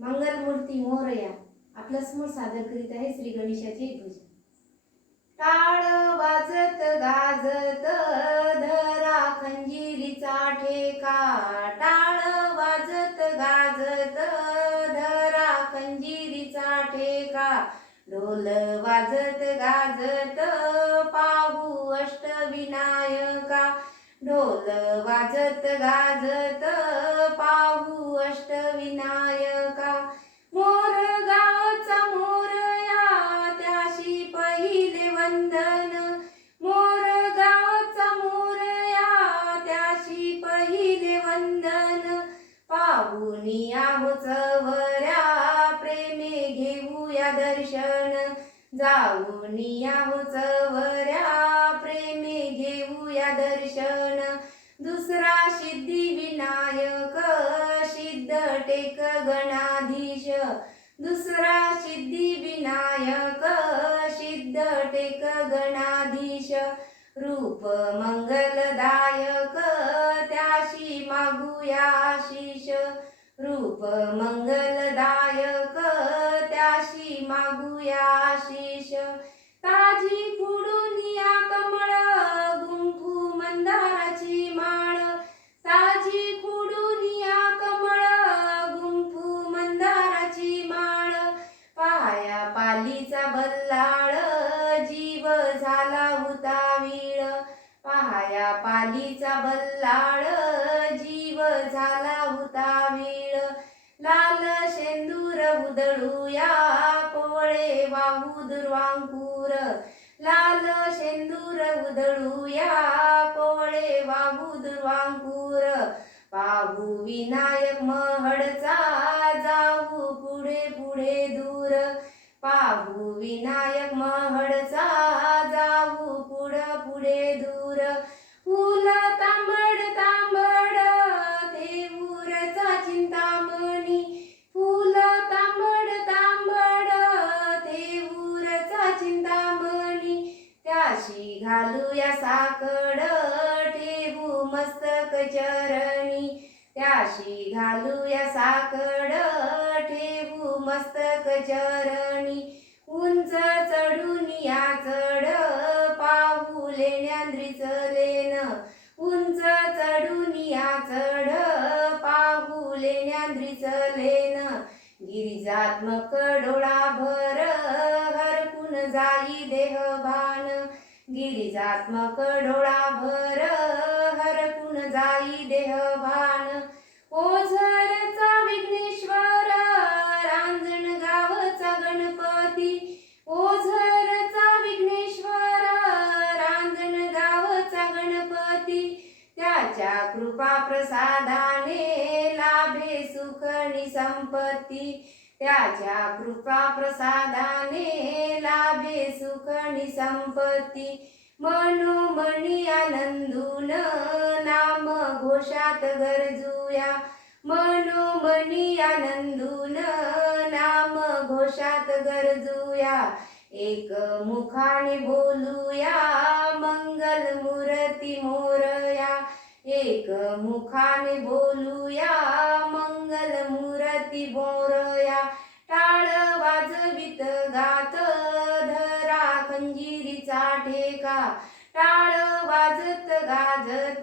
मंगलमूर्ती मोरया आपल्यासमोर सादर करीत आहे श्री गणेशाचे एक टाळ वाजत गाजत धरा खंजिरीचा ठेका टाळ वाजत गाजत धरा खंजिरीचा ठेका ढोल वाजत गाजत पाहू अष्टविनायका. ढोल वाजत गाजत पाहुनी आहो चवऱ्या प्रेमे घेऊया दर्शन. जाऊनिया आहो चवऱ्या प्रेमे घेऊया दर्शन. दुसरा सिद्धी विनायक सिद्ध टेक गणाधीश. दुसरा सिद्धी विनायक सिद्ध टेक गणाधीश. रूप मंगलदायक त्याशी मागूया आशिष. रूप मंगलदायक त्याशी मागूया आशिष. ताजी फुडुनिया कमळ गुंफू मंदाराची माळ. ताजी फुडुनिया कमळ गुंफू मंदाराची माळ. पाया पालीचा बल्लाळ जीव झाला हुतावीळ पाया पालीचा बल्लाळ उदळूया कोवळे वाहू दुर्वांकूर लाल शेंदूर उदळूया कोवळे वाहू दुर्वांकूर पाहू विनायक महडचा जाऊ पुढे पुढे दूर. पाहू विनायक महडचा त्याशी घालूया साकड ठेवू मस्तक चरणी. त्याशी घालूया साकड ठेवू मस्तक चरणी. उंच चढून या चढ पाहू लेण्यांद्रीच लेन उंच चढून या चढ पाहू लेण्यांद्रीच लेन गिरिजात्मक डोळा भर गिरिजात्मक डोळा भर हरकून जाई देह भान ओझरचा विघ्नेश्वर रांजण गावचा गणपती. ओझरचा विघ्नेश्वर रांजण गावचा गणपती. त्याच्या कृपा प्रसादाने लाभे सुख आणि संपत्ती. त्याच्या कृपा प्रसादाने लाभे सुखणी संपत्ती. मनोमणी आनंदून नाम घोषात गरजूया. मनोमणी आनंदून नाम घोषात गरजूया. एक मुखाने बोलूया मंगल मूर्ती मोरया. एक मुखाने बोलूया मंगल मूर्ती बोरया. टाळ वाजवित गात धरा खंजिरीचा ठेका. टाळ वाजत गाजत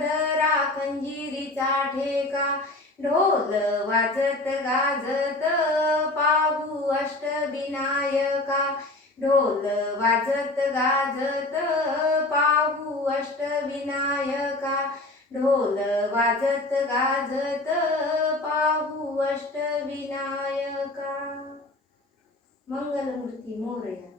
धरा खंजिरीचा ठेका. ढोल वाजत गाजत पाहू अष्टविनायका. ढोल वाजत गाजत अष्टविनायका ढोल वाजत गाजत पाहू अष्टविनायका मंगलमूर्ती मोरया.